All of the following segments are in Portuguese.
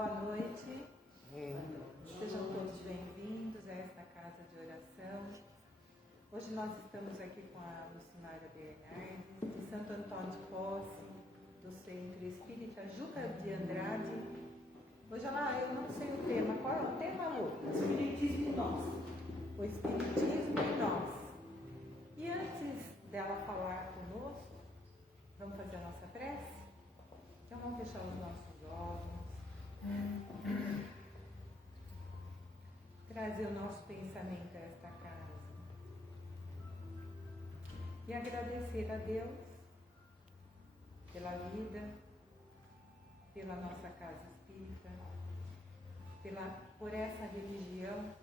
Boa noite. Sejam todos bem-vindos a esta casa de oração. Hoje nós estamos aqui com a Lucimária Bernardes, de Santo Antônio de Posse, do Centro Espírita Juca de Andrade. Hoje eu não sei o tema. Qual é o tema, Lu? O Espiritismo em nós. O Espiritismo em nós. E antes dela falar conosco, vamos fazer a nossa prece? Então vamos fechar os nossos olhos. Trazer o nosso pensamento a esta casa e agradecer a Deus pela vida, pela nossa casa espírita, por essa religião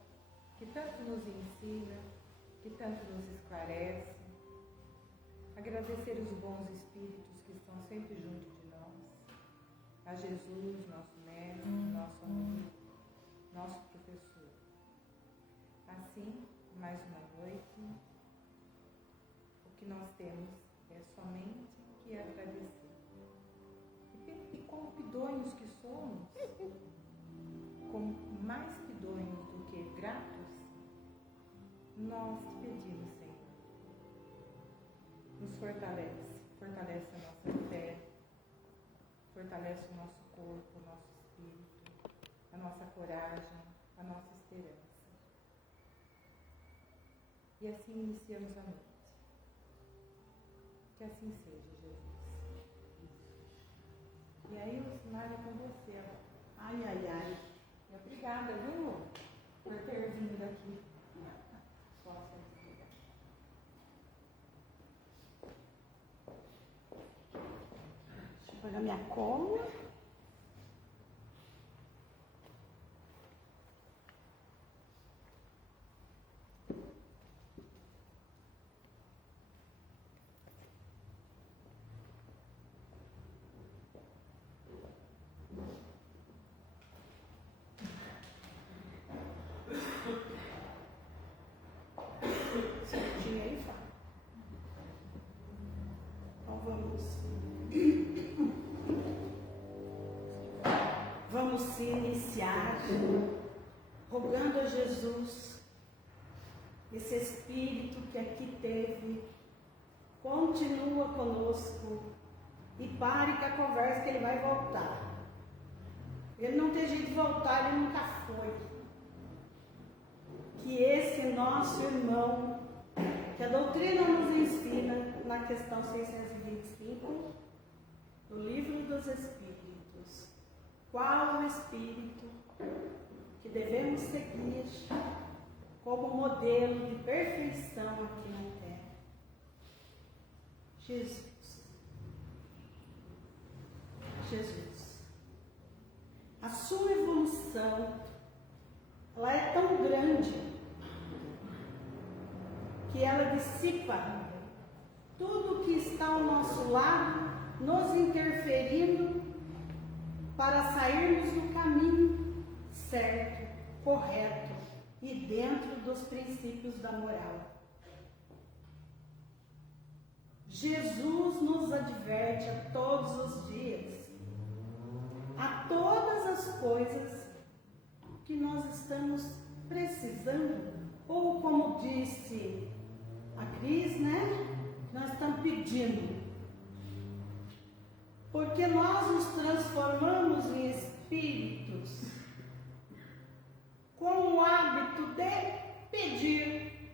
que tanto nos ensina, que tanto nos esclarece. Agradecer os bons espíritos que estão sempre junto de nós, a Jesus, nosso mestre, nosso amigo, nosso professor. Assim, mais uma noite, o que nós temos é somente que agradecer. E como pidonhos que somos, como mais pidonhos do que gratos, nós te pedimos, Senhor, nos fortalece a nossa fé, fortalece o nosso corpo, o nosso espírito, a nossa coragem, a nossa esperança. E assim iniciamos a noite. Que assim seja, Jesus. E aí, Lucimária, é com você. Ai, ai, ai. E obrigada, viu, por ter vindo aqui. Posso explicar. Deixa eu pegar minha cola. Certinho aí, Fábio. Então vamos se iniciar rogando a Jesus, esse Espírito que aqui teve, continua conosco e pare com a conversa que ele vai voltar. Ele não tem jeito de voltar, ele nunca foi. Que esse nosso irmão, que a doutrina nos ensina na questão 625 do Livro dos Espíritos, qual o Espírito que devemos seguir como modelo de perfeição aqui na Terra? Jesus. Jesus. A sua evolução, ela é tão grande que ela dissipa tudo que está ao nosso lado, nos interferindo para sairmos do caminho certo, correto e dentro dos princípios da moral. Jesus nos adverte a todos os dias, a todas as coisas que nós estamos precisando, ou como disse a Cris, nós estamos pedindo. Porque nós nos transformamos em espíritos com o hábito de pedir,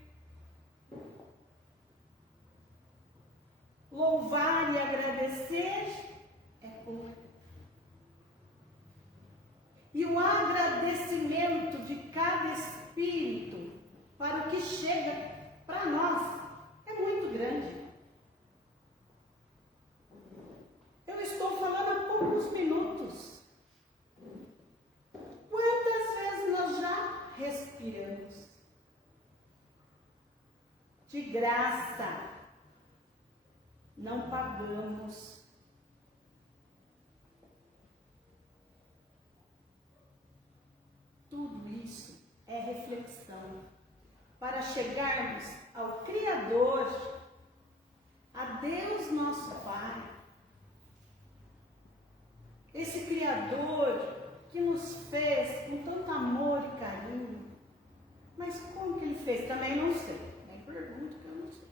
louvar e agradecer é pouco. E o agradecimento de cada espírito para o que chega para nós é muito grande. Eu estou falando há poucos minutos. Quantas vezes nós já respiramos? De graça. Não pagamos. Tudo isso é reflexão para chegarmos ao Criador, a Deus nosso Pai. Esse Criador que nos fez com tanto amor e carinho. Mas como que ele fez? Também não sei. Nem pergunto que eu não sei.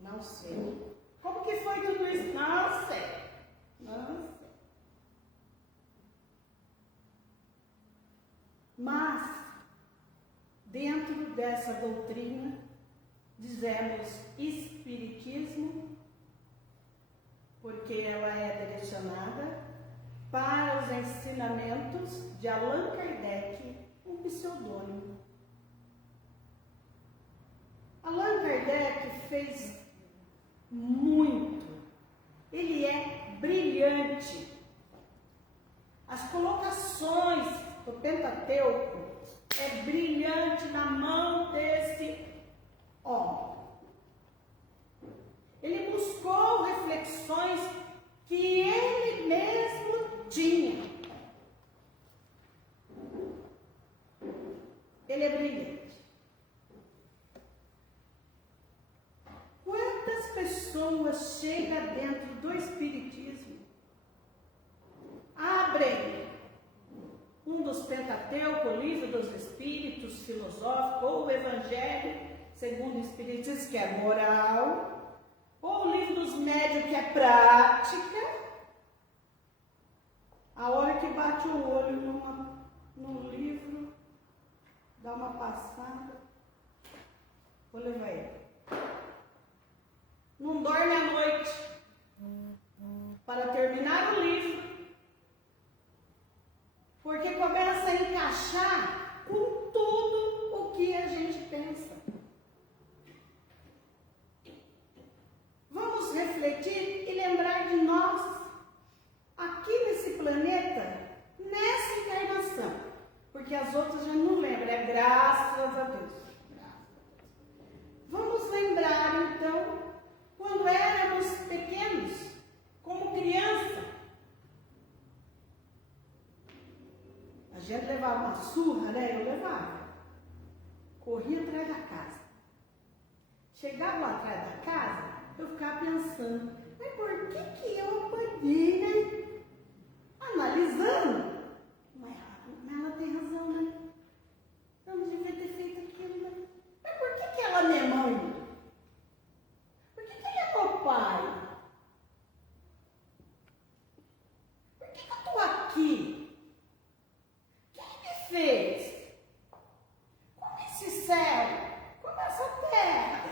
Não sei. Como que foi tudo isso? Não sei. Não sei. Mas, dentro dessa doutrina, dizemos espiritismo, porque ela é direcionada para os ensinamentos de Allan Kardec, um pseudônimo. Allan Kardec fez muito, ele é brilhante. As colocações do Pentateuco é brilhante na mão desse homem. Ele buscou reflexões que ele mesmo tinha. Ele é brilhante. Quantas pessoas chegam dentro do Espiritismo, abrem um dos Pentateuco, o Livro dos Espíritos filosófico, ou o Evangelho segundo o Espiritismo, que é moral, ou o Livro dos Médiuns, que é prática. A hora que bate o olho no livro, dá uma passada, vou levar ele. Não dorme à noite para terminar o livro, porque começa a encaixar com tudo o que a gente pensa. Vamos refletir e lembrar de nós, aqui nesse planeta, nessa encarnação, porque as outras já não lembram, é graças a Deus. Vamos lembrar, então, quando éramos pequenos, como criança, a gente levava uma surra, né? Eu levava. Corria atrás da casa. Chegava lá atrás da casa, eu ficava pensando, mas por que eu apanhei, né? Analisando. Mas ela tem razão, né? Eu não devia ter feito aquilo, né? Mas por que ela não é mãe? Por que ele é meu pai? Por que eu estou aqui? Quem me fez? Como esse céu? Como essa terra?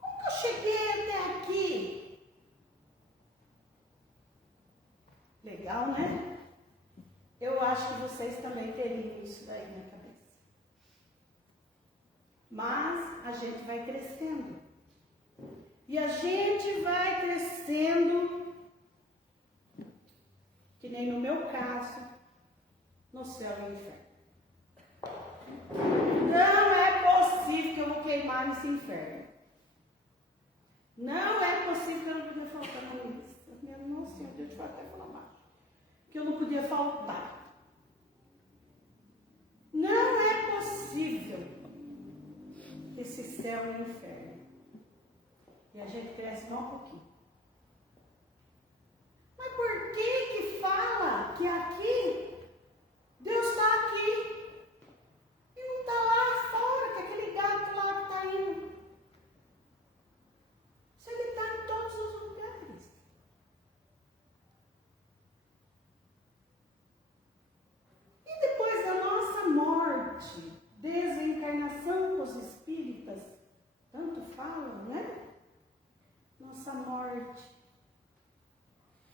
Como que eu cheguei até aqui? Legal, né? Eu acho que vocês também teriam isso daí na cabeça. Mas a gente vai crescendo. E a gente vai crescendo, que nem no meu caso, no céu e no inferno. Não é possível que eu vou queimar nesse inferno. Não é possível que eu não podia faltar na missa. Minha nossa, eu te até falar mais. Que eu não podia faltar. Não é possível esse céu e inferno. E a gente cresce só um pouquinho. Mas por que fala que aqui, Deus está aqui, e não está lá fora, que aquele gato lá que está indo? Se ele está em todos os lugares. E depois da nossa morte, desencarnação, os espíritas tanto falam, né? Nossa morte.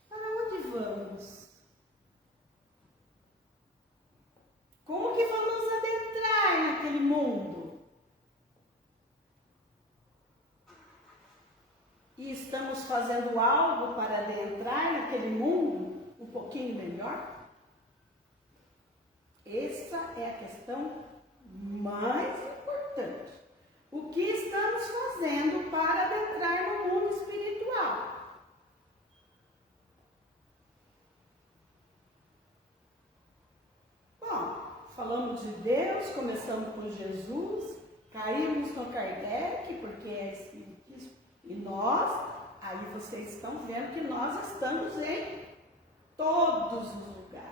Para onde vamos? Como que vamos adentrar naquele mundo? E estamos fazendo algo para adentrar naquele mundo um pouquinho melhor? Essa é a questão mais importante. O que estamos fazendo para adentrar no mundo espiritual? Bom, falamos de Deus, começamos com Jesus, caímos com Kardec, porque é espiritismo, e nós, aí vocês estão vendo que nós estamos em todos os lugares.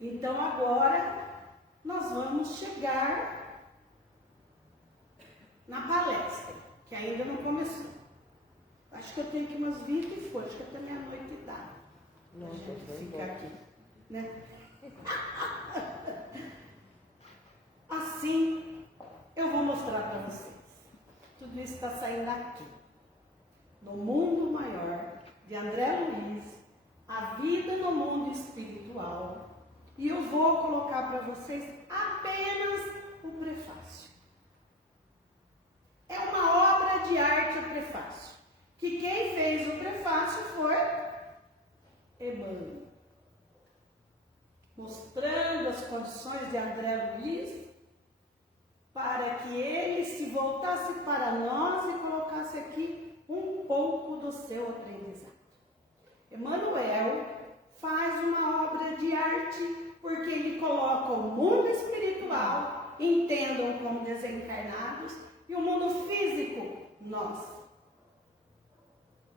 Então agora nós vamos chegar na palestra, que ainda não começou. Acho que eu tenho que umas 20 e foi, acho que até meia-noite dá. Não, a gente fica aqui, né? Assim, eu vou mostrar para vocês. Tudo isso está saindo aqui. No Mundo Maior, de André Luiz, a vida no mundo espiritual. E eu vou colocar para vocês apenas o prefácio. É uma obra de arte o prefácio. Que quem fez o prefácio foi Emmanuel. Mostrando as condições de André Luiz, para que ele se voltasse para nós e colocasse aqui um pouco do seu aprendizado. Emmanuel faz uma obra de arte porque ele coloca o mundo espiritual, entendam como desencarnados, e o mundo físico, nós.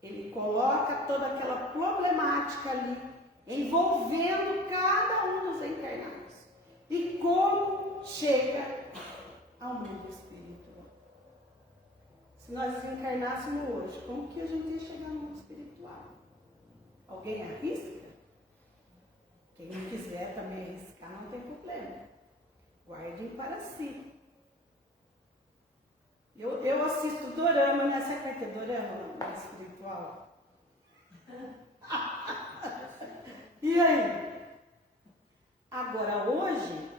Ele coloca toda aquela problemática ali, envolvendo cada um dos encarnados. E como chega ao mundo espiritual. Se nós desencarnássemos hoje, como que a gente ia chegar no mundo espiritual? Alguém arrisca? Quem não quiser também arriscar, não tem problema. Guardem para si. Eu assisto dorama, né? Sabe o que é dorama espiritual? E aí? Agora, hoje,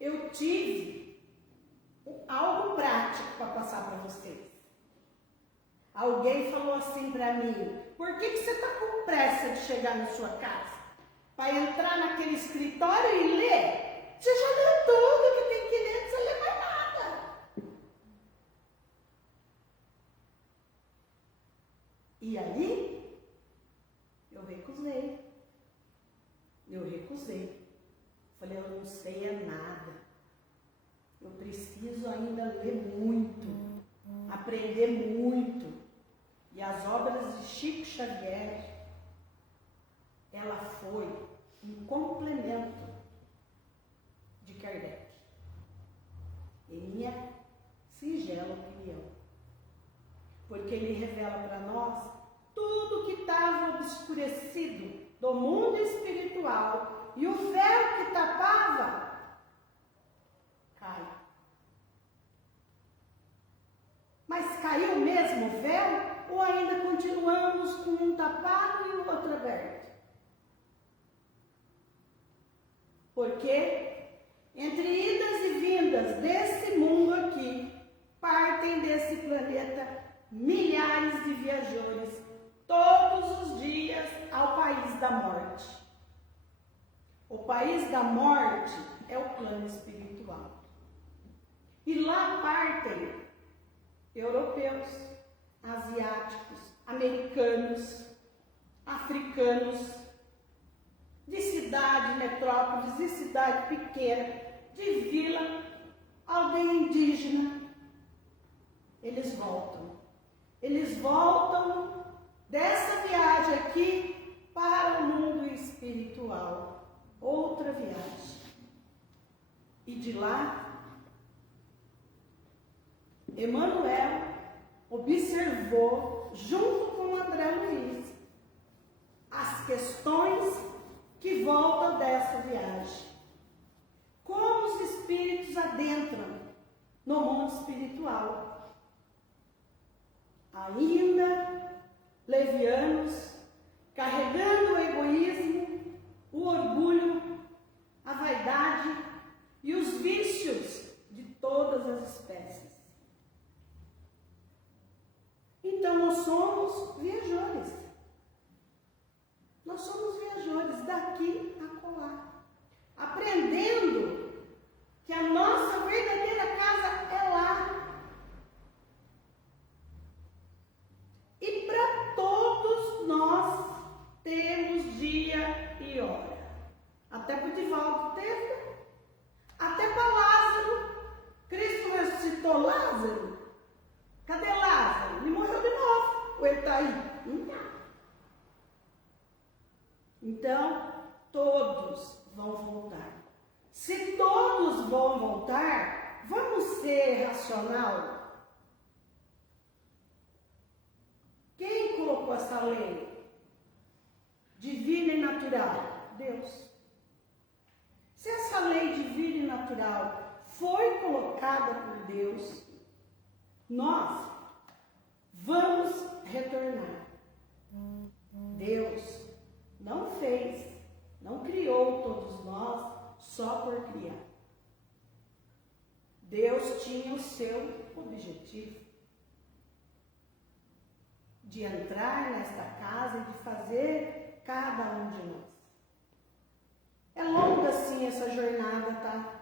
eu tive algo prático para passar para vocês. Alguém falou assim para mim: por que você está com pressa de chegar na sua casa? Para entrar naquele escritório e ler? Você já leu tudo que tem que ler, não precisa ler mais nada. E aí, eu recusei. Falei, eu não sei é nada. Eu preciso ainda ler muito, aprender muito. E as obras de Chico Xavier, ela foi um complemento de Kardec, em minha singela opinião. Porque ele revela para nós tudo que estava obscurecido do mundo espiritual, e o véu que tapava cai. Mas caiu mesmo o véu, ou ainda continuamos com um tapado e o outro aberto? Porque entre idas e vindas desse mundo aqui, partem desse planeta milhares de viajores todos os dias ao país da morte. O país da morte é o plano espiritual. E lá partem europeus, asiáticos, americanos, africanos, de cidade, metrópoles, de cidade pequena, de vila, aldeia indígena. Eles voltam. Eles voltam dessa viagem aqui para o mundo espiritual. Outra viagem. E de lá, Emmanuel observou, junto com André Luiz, as questões que voltam dessa viagem. Como os espíritos adentram no mundo espiritual. Ainda levianos, carregando o egoísmo, o orgulho, a vaidade e os vícios de todas as espécies. Então nós somos viajores. Nós somos viajores daqui a colar, aprendendo que a nossa verdadeira casa é lá. E para todos nós temos dia e hora. Até para o Divaldo teve, até para Lázaro. Cristo ressuscitou Lázaro. Cadê Lázaro? Se todos vão voltar, vamos ser racional? Quem colocou essa lei? Divina e natural? Deus. Se essa lei divina e natural foi colocada por Deus, nós vamos retornar. Deus não fez, não criou todos nós só por criar. Deus tinha o seu objetivo de entrar nesta casa e de fazer cada um de nós. É longa sim essa jornada, tá?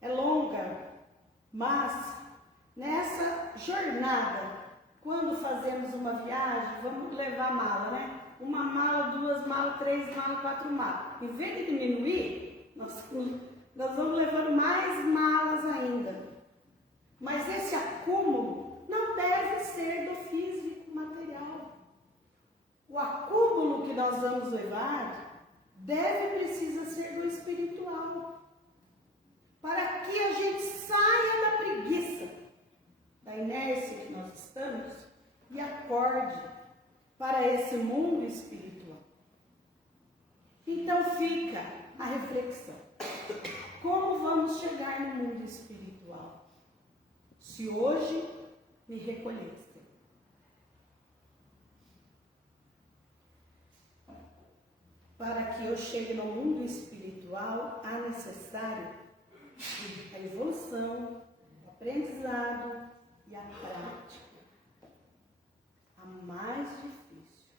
É longa, mas nessa jornada, quando fazemos uma viagem, vamos levar mala, né? Uma mala, 2 malas, 3 malas, 4 malas. Em vez de diminuir, nós vamos levando mais malas ainda. Mas esse acúmulo não deve ser do físico material. O acúmulo que nós vamos levar precisa ser do espiritual. Para que a gente saia da preguiça, da inércia que nós estamos e acorde para esse mundo espiritual. Então fica a reflexão. Como vamos chegar no mundo espiritual? Se hoje me recolhesse. Para que eu chegue no mundo espiritual, há necessário a evolução, o aprendizado e a prática. A mais difícil.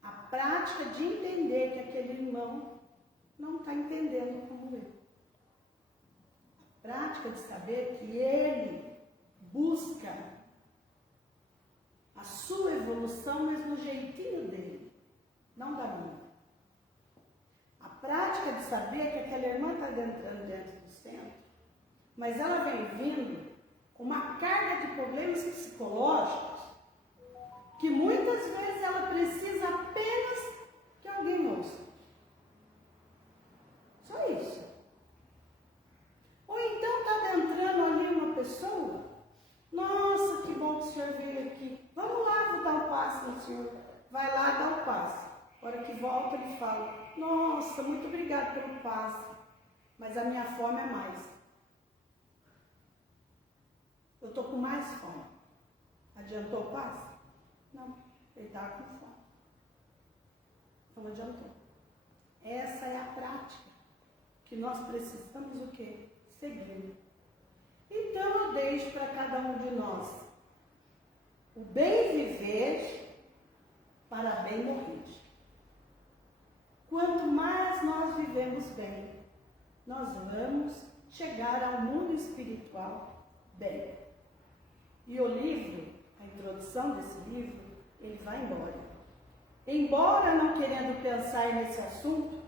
A prática de entender que aquele irmão não está entendendo como eu. A prática de saber que ele busca a sua evolução, mas no jeitinho dele, não da minha. A prática de saber que aquela irmã está entrando dentro do centro, mas ela vem vindo com uma carga de problemas psicológicos que muitas vezes ela precisa apenas que alguém ouça. Só isso. Ou então está entrando ali uma pessoa, nossa, que bom que o senhor veio aqui, vamos lá, vou dar um passe no senhor. Vai lá dar um passe. A hora que volta ele fala, nossa, muito obrigado pelo passe, mas a minha fome é mais. Eu estou com mais fome. Adiantou o passe? Não, ele estava com fome. Não adiantou. Essa é a prática que nós precisamos o quê? Seguir. Então eu deixo para cada um de nós o bem viver para bem morrer. Quanto mais nós vivemos bem, nós vamos chegar ao mundo espiritual bem. E o livro, a introdução desse livro, ele vai embora. Embora não querendo pensar nesse assunto,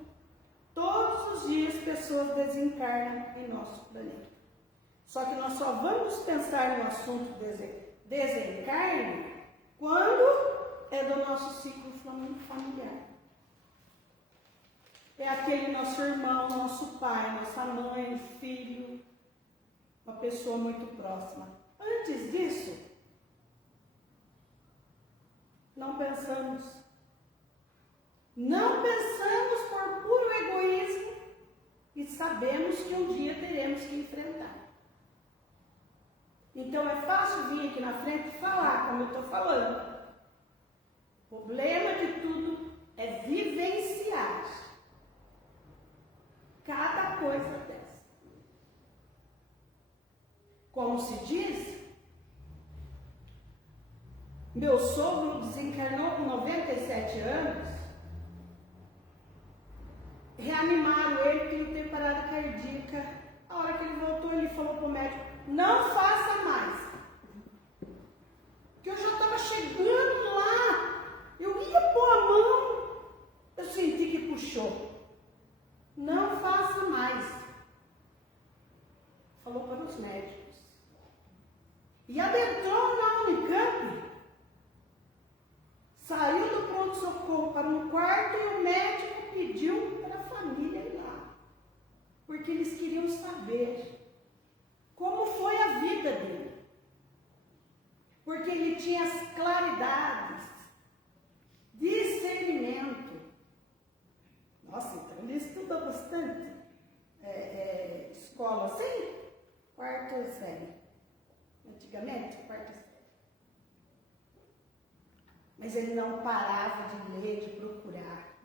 todos os dias pessoas desencarnam em nosso planeta. Só que nós só vamos pensar no assunto desencarne quando é do nosso ciclo familiar. É aquele nosso irmão, nosso pai, nossa mãe, filho, uma pessoa muito próxima. Antes disso, não pensamos. Não pensamos por puro egoísmo e sabemos que um dia teremos que enfrentar. Então é fácil vir aqui na frente e falar como eu estou falando. O problema de tudo é vivenciar cada coisa dessa. Como se diz, meu sogro desencarnou com 97 anos, reanimaram ele, teve parada cardíaca. A hora que ele voltou, ele falou para o médico, não faça mais. Que eu já estava chegando lá, eu ia pôr a mão, eu senti que puxou. Não faça mais. Falou para os médicos. E adentrou na Unicamp. Saiu do pronto-socorro para um quarto e o médico pediu para a família ir lá. Porque saber como foi a vida dele. Porque ele tinha as claridades, discernimento. Nossa, então ele estudou bastante. Escola, assim, quarta série. Antigamente, quarta série. Mas ele não parava de ler, de procurar,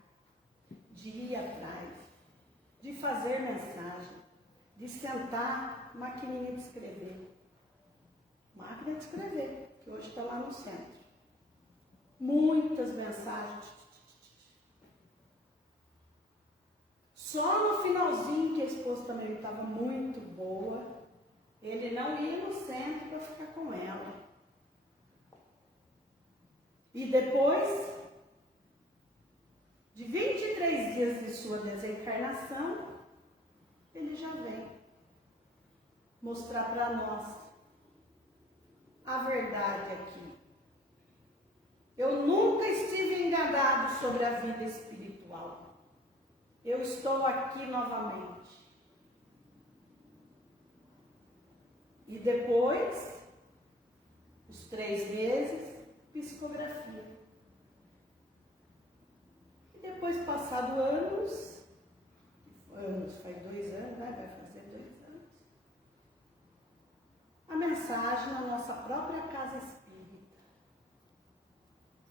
de ir atrás, de fazer mensagem, de sentar, maquininha de escrever. Máquina de escrever, que hoje está lá no centro. Muitas mensagens. Só no finalzinho, que a esposa também estava muito boa, ele não ia no centro para ficar com ela. E depois de 23 dias de sua desencarnação, ele já vem mostrar para nós a verdade aqui. Eu nunca estive enganado sobre a vida espiritual. Eu estou aqui novamente. E depois, os 3 meses, psicografia. E depois, passado anos, faz 2 anos, né? Vai fazer 2 anos, a mensagem na nossa própria casa espírita,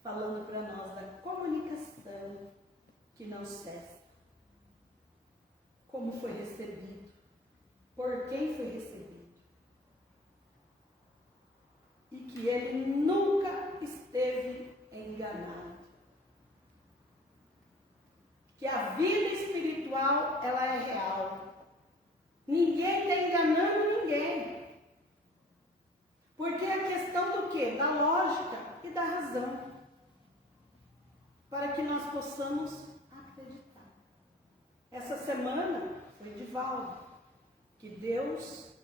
falando para nós da comunicação que não cessa. Como foi recebido, por quem foi recebido. E que ele nunca esteve enganado. Que a vida espiritual, ela é real. Ninguém está enganando ninguém. Porque é a questão do quê? Da lógica e da razão. Para que nós possamos acreditar. Essa semana foi de Valdo, que Deus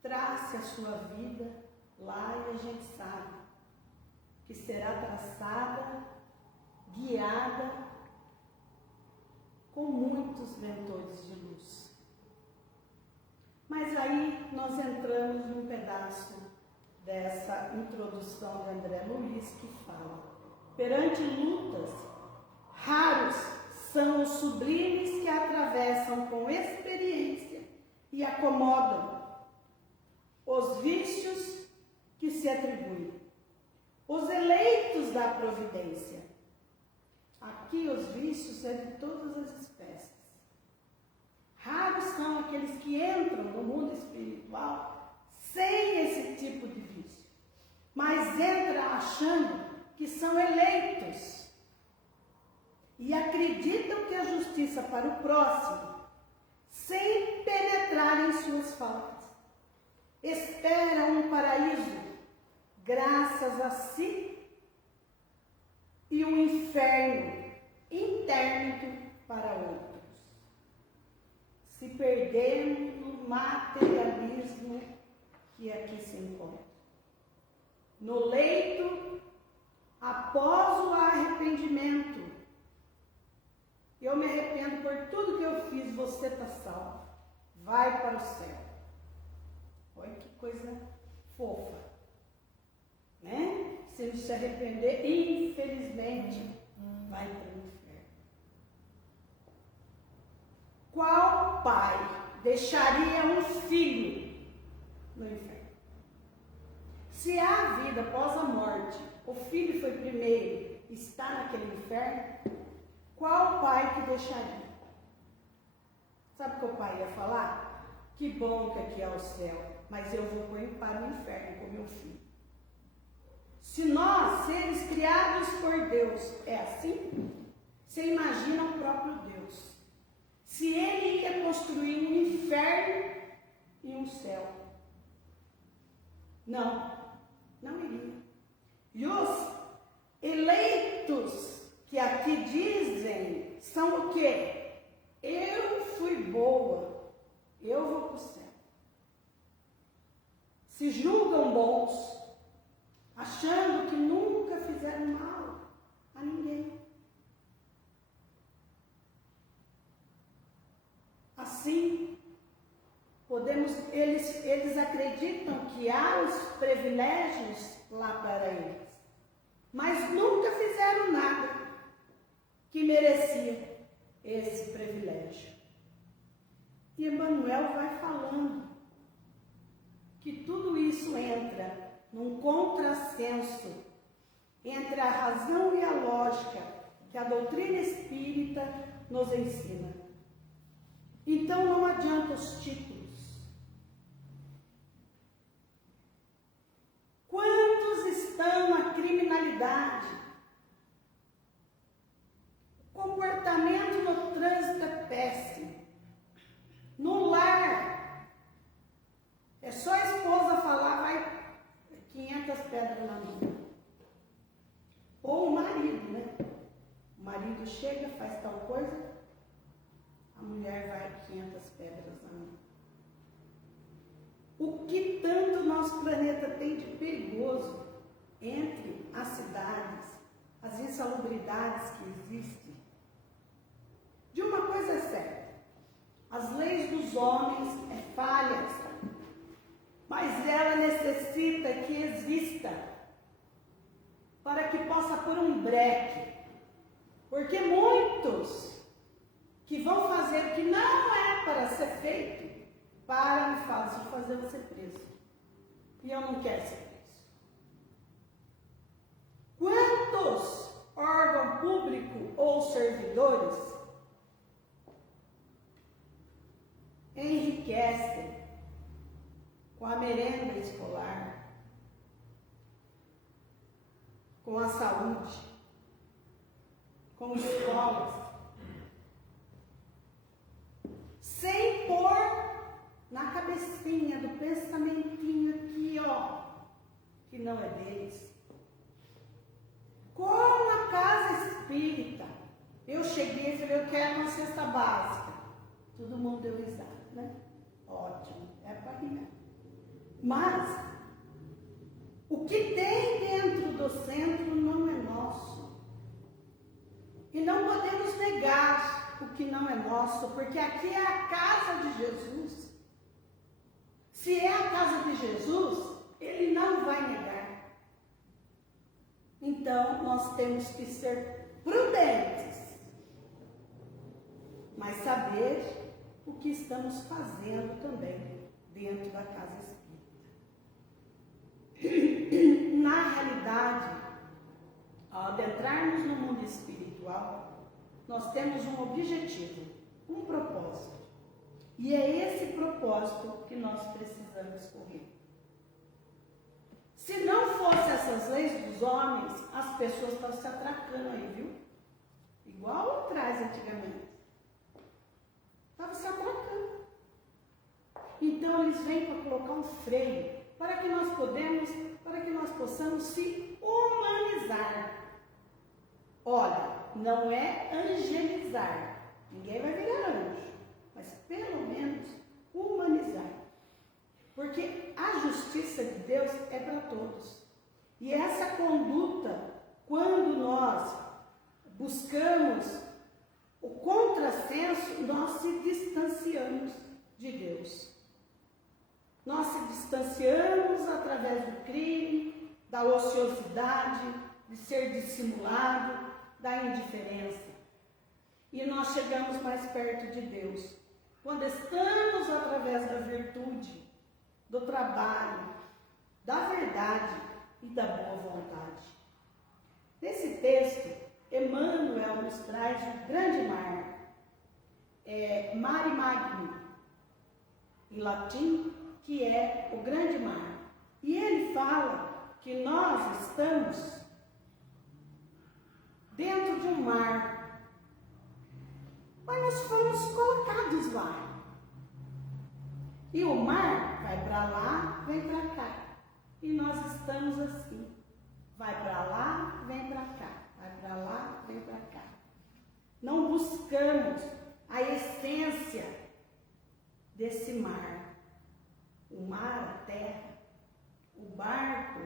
trace a sua vida lá e a gente sabe que será traçada, guiada com muitos mentores de luz. Mas aí nós entramos num pedaço dessa introdução de André Luiz que fala: perante lutas, raros são os sublimes que atravessam com experiência e acomodam os vícios que se atribuem. Os eleitos da providência. Aqui os vícios é de todas as espécies. Raros são aqueles que entram no mundo espiritual sem esse tipo de vício, mas entram achando que são eleitos e acreditam que a justiça para o próximo, sem penetrar em suas faltas, esperam um paraíso graças a si e um inferno interno para outros. Se perdemos no materialismo que aqui se encontra. No leito, após o arrependimento, eu me arrependo por tudo que eu fiz, você está salvo. Vai para o céu. Olha que coisa fofa. Né? Se não se arrepender, infelizmente, vai para o inferno. Qual pai deixaria um filho no inferno? Se há vida após a morte, o filho foi primeiro, está naquele inferno, qual pai que deixaria? Sabe o que o pai ia falar? Que bom que aqui é o céu, mas eu vou para o inferno com meu filho. Se nós, seres criados por Deus, é assim, você imagina o próprio Deus. Se ele ia construir um inferno e um céu. Não iria. E os eleitos que aqui dizem são o quê? Eu fui boa, eu vou para o céu. Se julgam bons, achando que nunca fizeram mal a ninguém. Assim, eles acreditam que há os privilégios lá para eles, mas nunca fizeram nada que merecia esse privilégio. E Emmanuel vai falando que tudo isso entra num contrassenso entre a razão e a lógica que a doutrina espírita nos ensina. Então não adianta os títulos. Quantos estão na criminalidade? O comportamento no trânsito é péssimo. No lar, é só a esposa falar, vai 500 pedras na mão. Ou o marido, né? O marido chega, faz tal coisa, a mulher vai 500 pedras na mão. O que tanto nosso planeta tem de perigoso entre as cidades, as insalubridades que existem? De uma coisa é certa, as leis dos homens é falhas, mas ela necessita que exista para que possa pôr um breque, porque muitos que vão fazer o que não é para ser feito, param e falam, se fazer você preso. E eu não quero ser preso. Quantos órgão público ou servidores enriquecem com a merenda escolar, com a saúde, com escolas, sem pôr na cabecinha do pensamentinho aqui, ó, que não é deles. Como a casa espírita, eu cheguei e falei, eu quero uma cesta básica. Todo mundo deu risada, né? Ótimo, é para rir mesmo. Mas, o que tem dentro do centro não é nosso. E não podemos negar o que não é nosso, porque aqui é a casa de Jesus. Se é a casa de Jesus, ele não vai negar. Então, nós temos que ser prudentes, mas saber o que estamos fazendo também dentro da casa espírita. Na realidade, ao adentrarmos no mundo espiritual, nós temos um objetivo, um propósito. E é esse propósito que nós precisamos correr. Se não fossem essas leis dos homens, as pessoas estão se atracando aí, viu? Igual atrás antigamente. Estavam se atracando. Então eles vêm para colocar um freio, para que nós possamos se humanizar. Olha, não é angelizar. Ninguém vai virar anjo. Mas pelo menos humanizar. Porque a justiça de Deus é para todos. E essa conduta, quando nós buscamos o contrassenso, nós se distanciamos de Deus. Nós se distanciamos através do crime, da ociosidade, de ser dissimulado, da indiferença. E nós chegamos mais perto de Deus quando estamos através da virtude, do trabalho, da verdade e da boa vontade. Nesse texto, Emmanuel nos traz o grande mar, mare magnum, em latim, que é o grande mar. E ele fala que nós estamos dentro de um mar, mas nós fomos colocados lá. E o mar vai para lá, vem para cá. E nós estamos assim. Vai para lá, vem para cá. Vai para lá, vem para cá. Não buscamos a essência desse mar. O mar, a terra, o barco,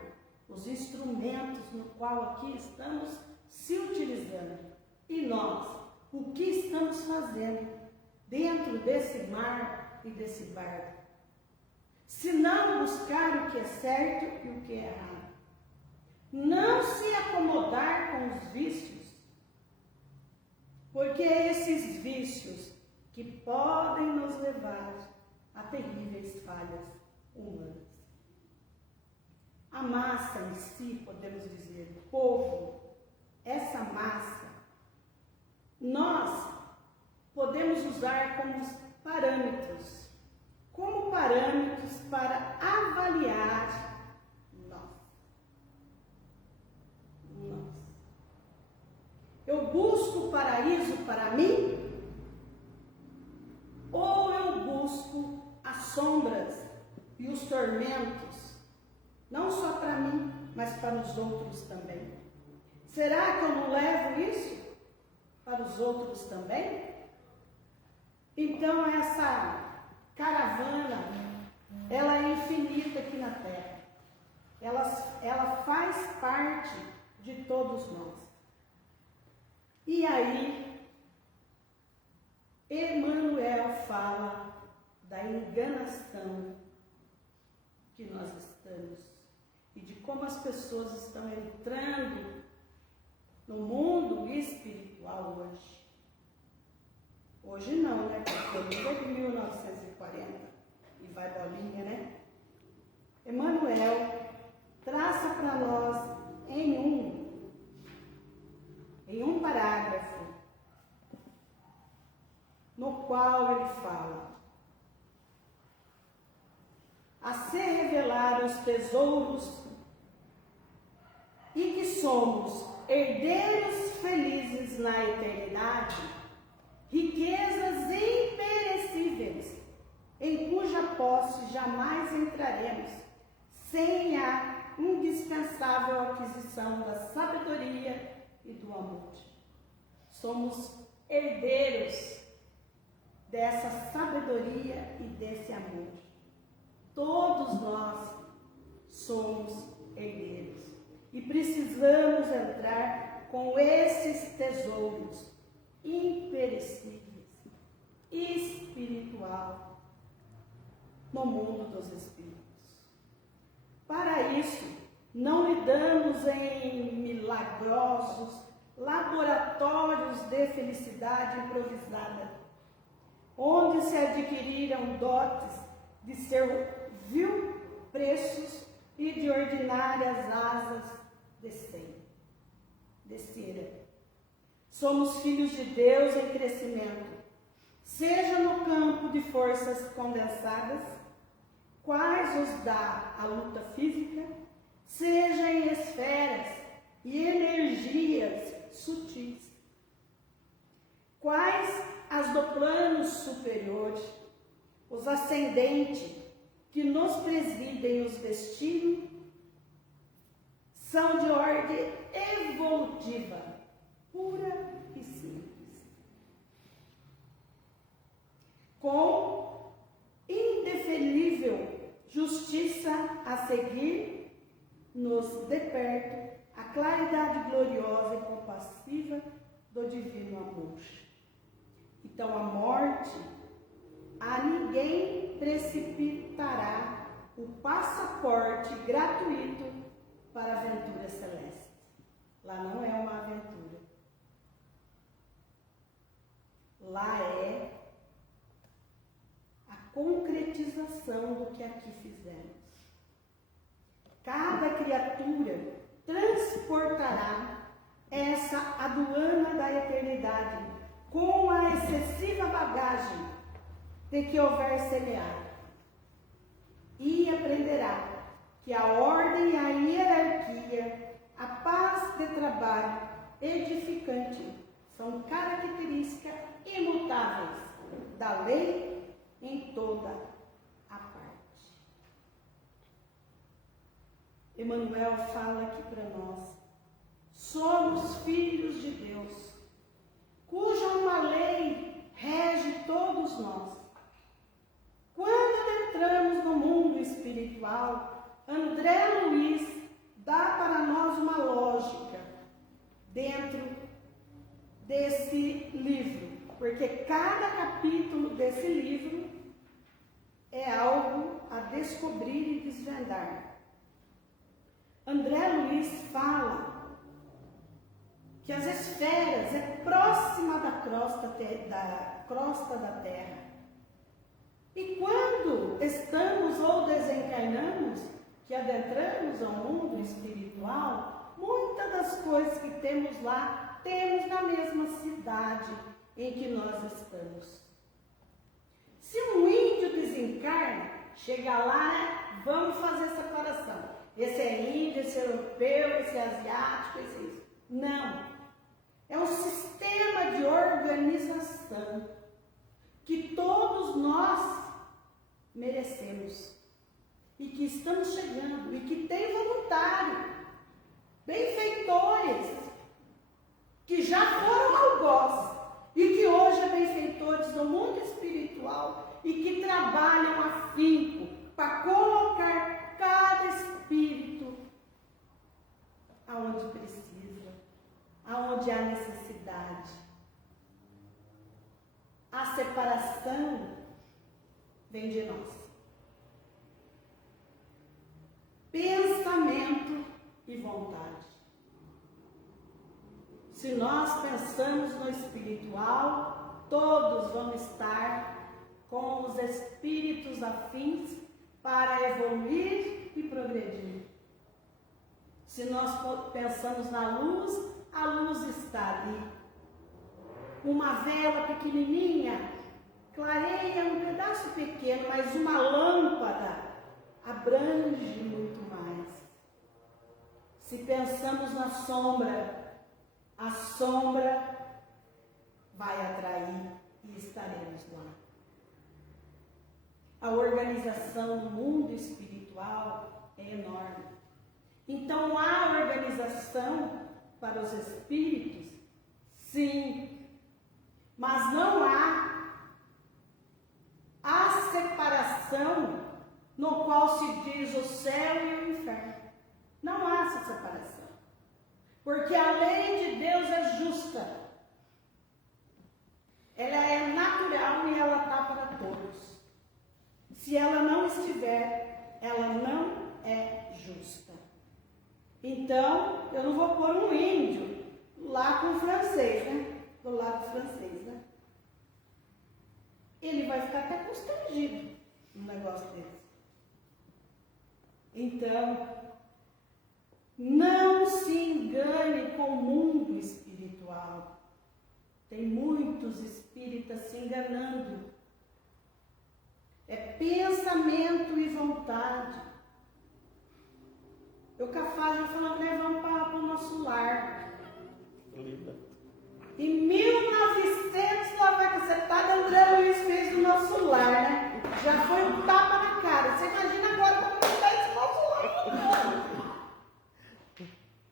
os instrumentos no qual aqui estamos se utilizando. E nós, o que estamos fazendo dentro desse mar e desse barco? se não buscar o que é certo e o que é errado. Não se acomodar com os vícios, porque esses vícios que podem nos levar a terríveis falhas humanas. A massa em si, podemos dizer, o povo, essa massa, nós podemos usar como parâmetros para avaliar nós. Eu busco o paraíso para mim? Ou eu busco as sombras e os tormentos, não só para mim, mas para os outros também? Será que eu não levo isso para os outros também? Então essa caravana, ela é infinita aqui na Terra. Ela faz parte de todos nós. E aí, Emmanuel fala da enganação que nós estamos e de como as pessoas estão entrando no mundo espiritual hoje. Hoje não, né? Porque é de 1940 e vai bolinha, né? Emmanuel traça para nós em um parágrafo, no qual ele fala: a se revelar os tesouros e que somos herdeiros felizes na eternidade, riquezas imperecíveis, em cuja posse jamais entraremos, sem a indispensável aquisição da sabedoria e do amor. Somos herdeiros dessa sabedoria e desse amor. Todos nós somos herdeiros e precisamos entrar com esses tesouros imperecíveis, espiritual, no mundo dos espíritos. Para isso, não lidamos em milagrosos laboratórios de felicidade improvisada, onde se adquiriram dotes de servil preços e de ordinárias asas de cera. Somos filhos de Deus em crescimento, seja no campo de forças condensadas, quais os dá a luta física, seja em esferas e energias sutis, quais as do plano superior, os ascendentes que nos presidem os destinos, são de ordem evolutiva, pura e simples, com indeferível justiça a seguir, nos de perto a claridade gloriosa e compassiva do divino amor. Então a morte a ninguém precipitará o passaporte gratuito para a aventura celeste. Lá não é uma aventura. Lá é a concretização do que aqui fizemos. Cada criatura transportará essa aduana da eternidade com a excessiva bagagem de que houver semeado, e aprenderá que a ordem, a hierarquia, a paz de trabalho edificante são características imutáveis da lei em toda a parte. Emmanuel fala aqui para nós: somos filhos de Deus, cuja uma lei rege todos nós. Quando entramos no mundo espiritual, André Luiz dá para nós uma lógica dentro desse livro, porque cada capítulo desse livro é algo a descobrir. desvendar. André Luiz fala que as esferas é próxima da crosta da Terra. E quando estamos ou desencarnamos, que adentramos ao mundo espiritual, muitas das coisas que temos lá, temos na mesma cidade em que nós estamos. Se um índio desencarna, chega lá, né? Vamos fazer separação. Esse é índio, esse é europeu, esse é asiático, esse é isso. Não. É um sistema de organização que todos nós merecemos e que estamos chegando e que tem voluntário, benfeitores, que já foram algoz e que hoje é benfeitores do mundo espiritual e que trabalham afinco para colocar cada espírito aonde precisa, aonde há necessidade. A separação vem de nós. Pensamento e vontade. Se nós pensamos no espiritual, todos vão estar com os espíritos afins para evoluir e progredir. Se nós pensamos na luz, a luz está ali. Uma vela pequenininha clareia um pedaço pequeno, mas uma lâmpada abrange muito mais. Se pensamos na sombra, a sombra vai atrair e estaremos lá. A organização no mundo espiritual é enorme. Então há organização para os espíritos? Sim. Mas não há a separação no qual se diz o céu e o inferno. Não há essa separação. Porque a lei de Deus é justa. Ela é natural e ela está para todos. Se ela não estiver, ela não é justa. Então, eu não vou pôr um índio lá com o francês, né? Do lado francês, né? Ele vai ficar até constrangido num negócio desse. Então, não se engane com o mundo espiritual. Tem muitos espíritas se enganando. É pensamento e vontade. O Cafage falou que nós vamos para o nosso lar. Em 1900, lá vai cacetada, André Luiz fez o nosso lar, né? Já foi um tapa na cara. Você imagina agora como está esse nosso lar?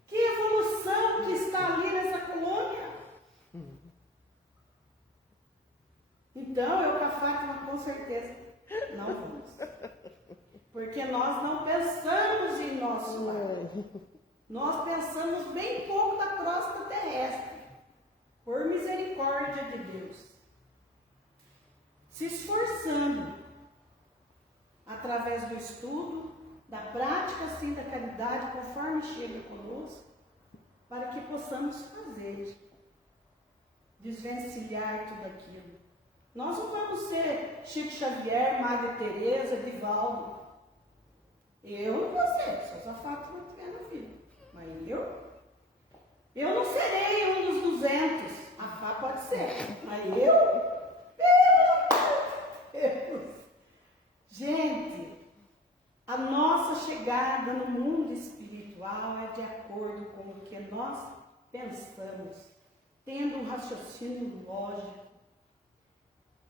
Que evolução que está ali nessa colônia. Então, eu, Cafage, com certeza, não vamos. Porque nós não pensamos em nosso lar. Nós pensamos bem pouco da crosta terrestre. Por misericórdia de Deus. Se esforçando, através do estudo, da prática, assim, da caridade, conforme chega conosco, para que possamos fazer, desvencilhar tudo aquilo. Nós não vamos ser Chico Xavier, Madre Teresa, Divaldo. Eu não vou ser, só safato não tiver na vida. Mas eu não serei um dos 200. A Fá pode ser. Mas eu? Pelo Deus. Gente, a nossa chegada no mundo espiritual é de acordo com o que nós pensamos, tendo um raciocínio lógico,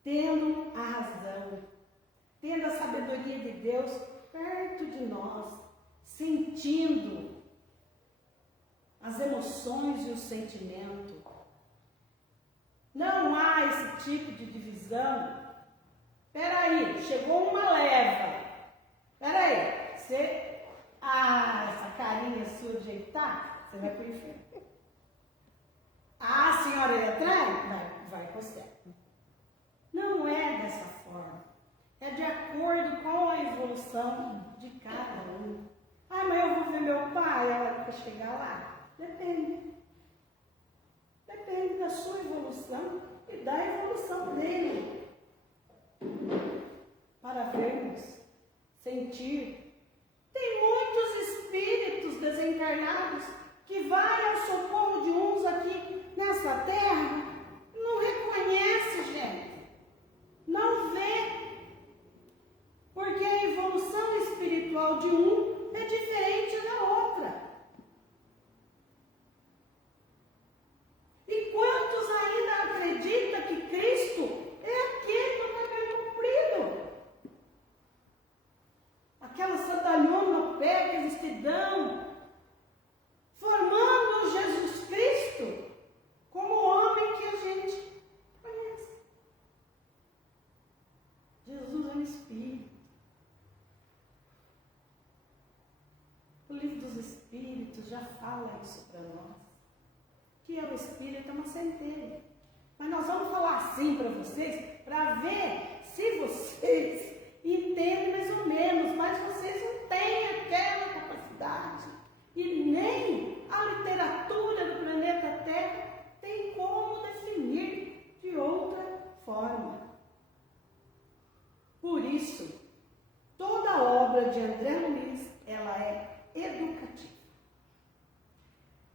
tendo a razão, tendo a sabedoria de Deus perto de nós, sentindo as emoções e o sentimento. Não há esse tipo de divisão. Peraí, chegou uma leva. Peraí, você... essa carinha sua de ajeitar, você vai para o inferno. A senhora ele atrai? Vai para o céu. Não é dessa forma. É de acordo com a evolução de cada um. Ah, mas eu vou ver meu pai a hora que eu chegar lá. Depende. Depende da sua evolução e da evolução dele. Para vermos, sentir. Tem muitos espíritos desencarnados que vão ao socorro de uns aqui nessa terra, não reconhece, gente. Não vê. Porque a evolução espiritual de um é diferente da outra. E quantos ainda acreditam que Cristo é aquele do cabelo comprido? Aquela sandália no pé, aquele vestidão, formando Jesus Cristo como o homem que a gente conhece. Jesus é um Espírito. O livro dos Espíritos já fala isso para nós. Que é o Espírito, é uma centelha. Mas nós vamos falar assim para vocês, para ver se vocês entendem mais ou menos, mas vocês não têm aquela capacidade. E nem a literatura do planeta Terra tem como definir de outra forma. Por isso, toda a obra de André Luiz, ela é educativa.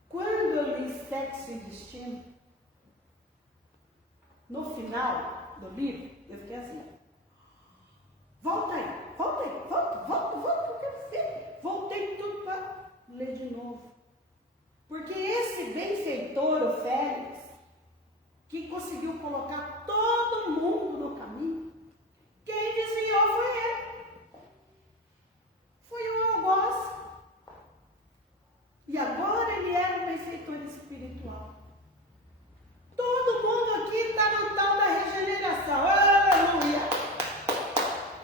Quando eu li Sexo e Destino, no final do livro, eu fiquei assim, volta, que eu quero ver. Voltei tudo para ler de novo. Porque esse benfeitor, o Félix, que conseguiu colocar todo mundo no caminho, quem desviou foi ele. Foi o algoz. E agora ele era um benfeitor espiritual. Todo mundo aqui está no tal da regeneração. Aleluia!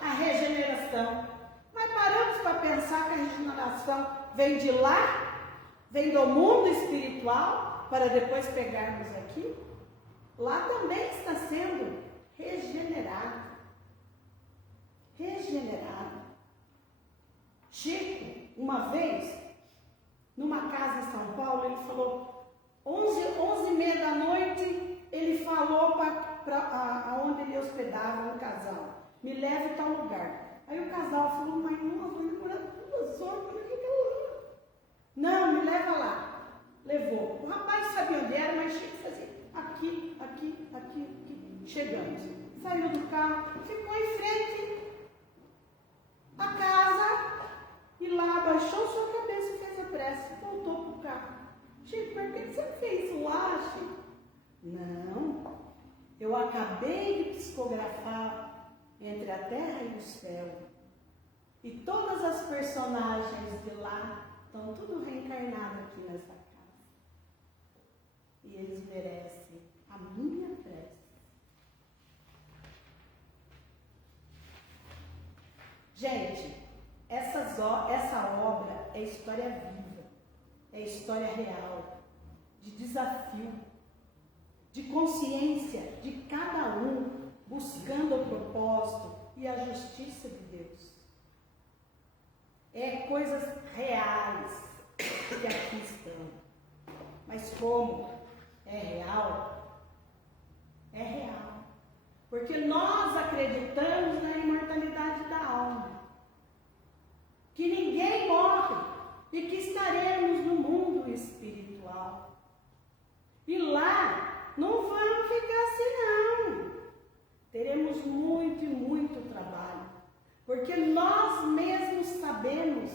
A regeneração. Mas paramos para pensar que a regeneração vem de lá, vem do mundo espiritual, para depois pegarmos aqui. Lá também está sendo regenerado. Regenerado. Chico, uma vez, numa casa em São Paulo, ele falou, 11h30 da noite, ele falou para onde ele hospedava, um casal, me leve a tal lugar. Aí o casal falou, mas não, vou demorar 2 horas para chegar lá. Não, me leva lá. Levou. O rapaz sabia onde era, mas Chico fazia aqui. Chegamos. Saiu do carro, ficou em frente à casa e lá abaixou sua cabeça e fez a prece. Voltou para o carro. Chico, por que você fez isso lá, Chico? Não, eu acabei de psicografar entre a terra e o céu. E todas as personagens de lá estão tudo reencarnados aqui nessa casa. E eles merecem a minha prece. Gente, essa obra é história viva, é história real, de desafio, de consciência de cada um buscando o propósito e a justiça de Deus. É coisas reais que aqui estão. Mas como é real? É real. Porque nós acreditamos na imortalidade da alma. Que ninguém morre e que estaremos no mundo espiritual. E lá não vamos ficar assim não. Teremos muito e muito trabalho. Porque nós mesmos sabemos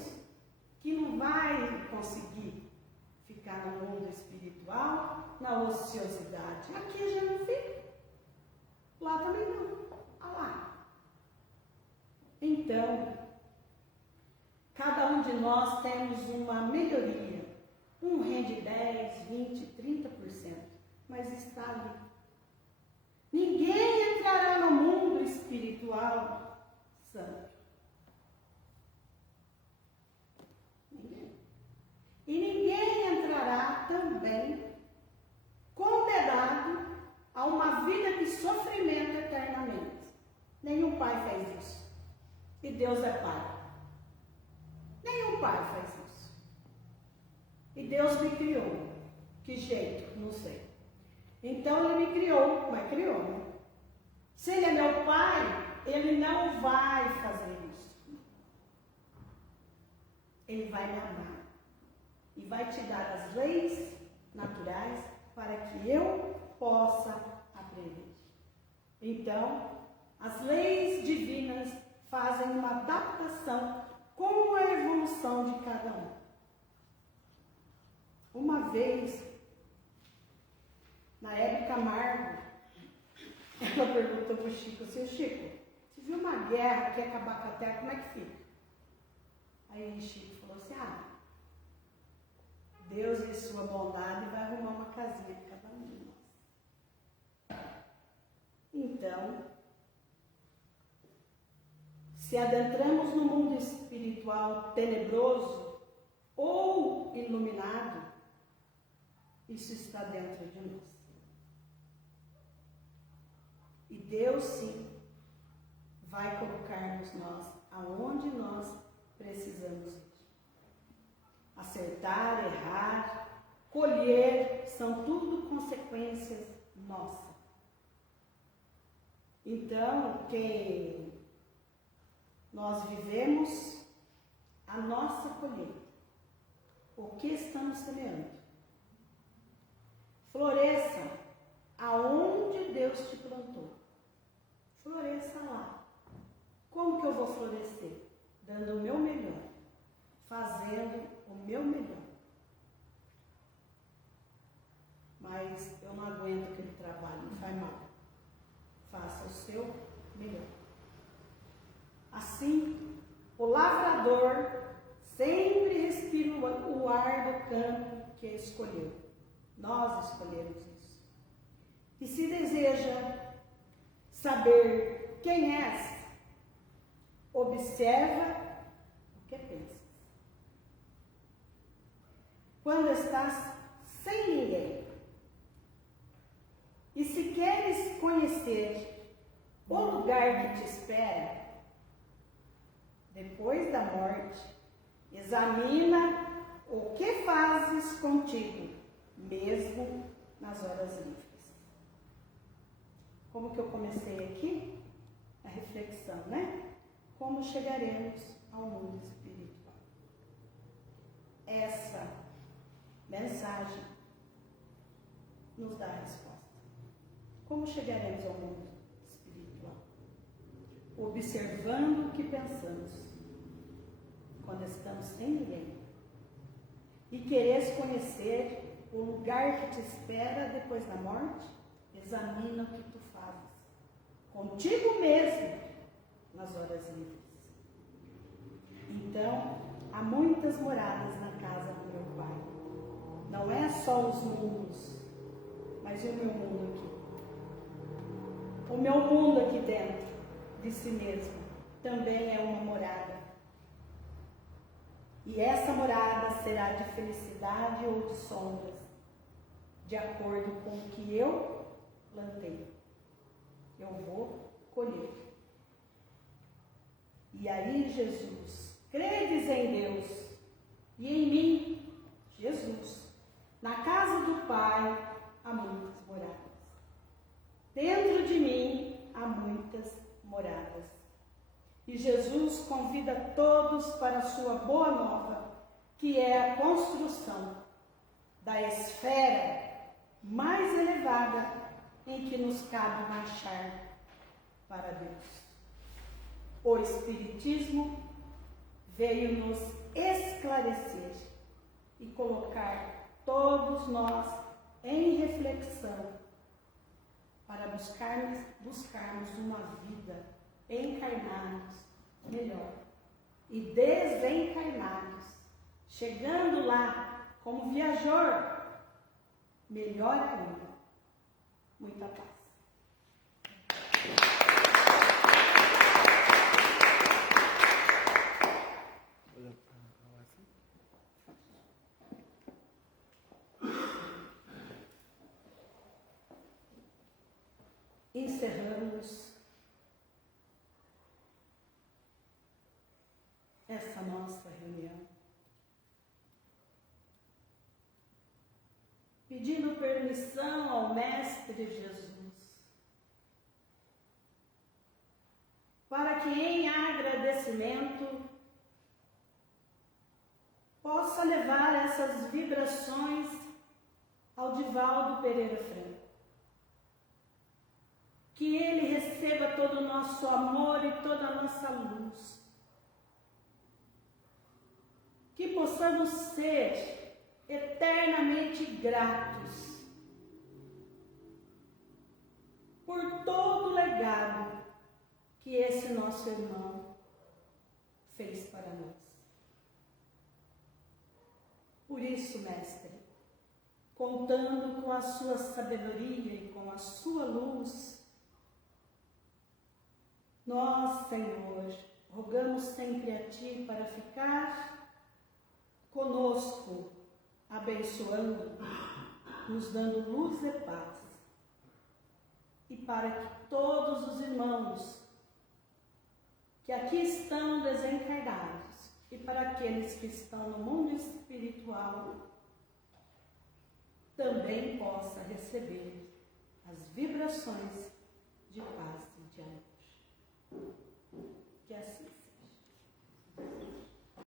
que não vai conseguir ficar no mundo espiritual, na ociosidade. Aqui já não fica. Lá também não. Ah lá. Então, cada um de nós temos uma melhoria. Um rende 10, 20, 30%. Mas está ali. Ninguém entrará no mundo espiritual santo. Ninguém. E ninguém entrará também condenado a uma vida de sofrimento eternamente. Nenhum pai faz isso. e Deus é pai. Nenhum pai faz isso. E Deus me criou. Que jeito? Não sei. Então ele me criou, mas criou, né? Se ele é meu pai, ele não vai fazer isso. Ele vai me amar. E vai te dar as leis naturais para que eu possa aprender. Então, as leis divinas fazem uma adaptação com a evolução de cada um. Uma vez, na Hebe Camargo, ela perguntou para o Chico assim: Chico, se viu uma guerra que ia acabar com a Terra, como é que fica? Aí o Chico falou assim: Deus em sua bondade vai arrumar uma casinha para cada um de nós. Então, se adentramos no mundo espiritual tenebroso ou iluminado, isso está dentro de nós. E Deus sim vai colocar-nos nós aonde nós precisamos ir. Acertar, errar, colher, são tudo consequências nossas. Então, quem nós vivemos, a nossa colheita. O que estamos semeando? Floresça aonde Deus te plantou. Floresça lá. Como que eu vou florescer? Dando o meu melhor. Fazendo o meu melhor. Mas eu não aguento aquele trabalho, não faz mal. Faça o seu melhor. Assim, o lavrador sempre respira o ar do campo que escolheu. Nós escolhemos isso. E se deseja saber quem és, observa o que pensas. Quando estás sem ninguém, e se queres conhecer o lugar que te espera, depois da morte, examina o que fazes contigo, mesmo nas horas livres. Como que eu comecei aqui? A reflexão, né? Como chegaremos ao mundo espiritual? Essa mensagem nos dá a resposta. Como chegaremos ao mundo espiritual? Observando o que pensamos quando estamos sem ninguém. E queres conhecer o lugar que te espera depois da morte? Examina o que tu fazes contigo mesmo nas horas livres. Então, há muitas moradas na casa do meu Pai. Não é só os mundos, mas e o meu mundo aqui? O meu mundo aqui dentro de si mesmo também é uma morada. E essa morada será de felicidade ou de sombras, de acordo com o que eu plantei. Eu vou colher. E aí Jesus, credes em Deus e em mim, Jesus. Na casa do Pai há muitas moradas. Dentro de mim há muitas moradas. E Jesus convida todos para a sua boa nova, que é a construção da esfera mais elevada em que nos cabe marchar para Deus. O Espiritismo veio nos esclarecer e colocar todos nós em reflexão para buscarmos uma vida encarnados melhor e desencarnados, chegando lá como viajor, melhor ainda. Muita paz. Encerramos pedindo permissão ao Mestre Jesus, para que em agradecimento possa levar essas vibrações ao Divaldo Pereira Franco. Que ele receba todo o nosso amor e toda a nossa luz. Que possamos ser eternamente gratos por todo o legado que esse nosso irmão fez para nós. Por isso, Mestre, contando com a sua sabedoria e com a sua luz, nós, Senhor, rogamos sempre a Ti para ficar conosco, abençoando, nos dando luz e paz, e para que todos os irmãos que aqui estão desencarnados e para aqueles que estão no mundo espiritual também possa receber as vibrações de paz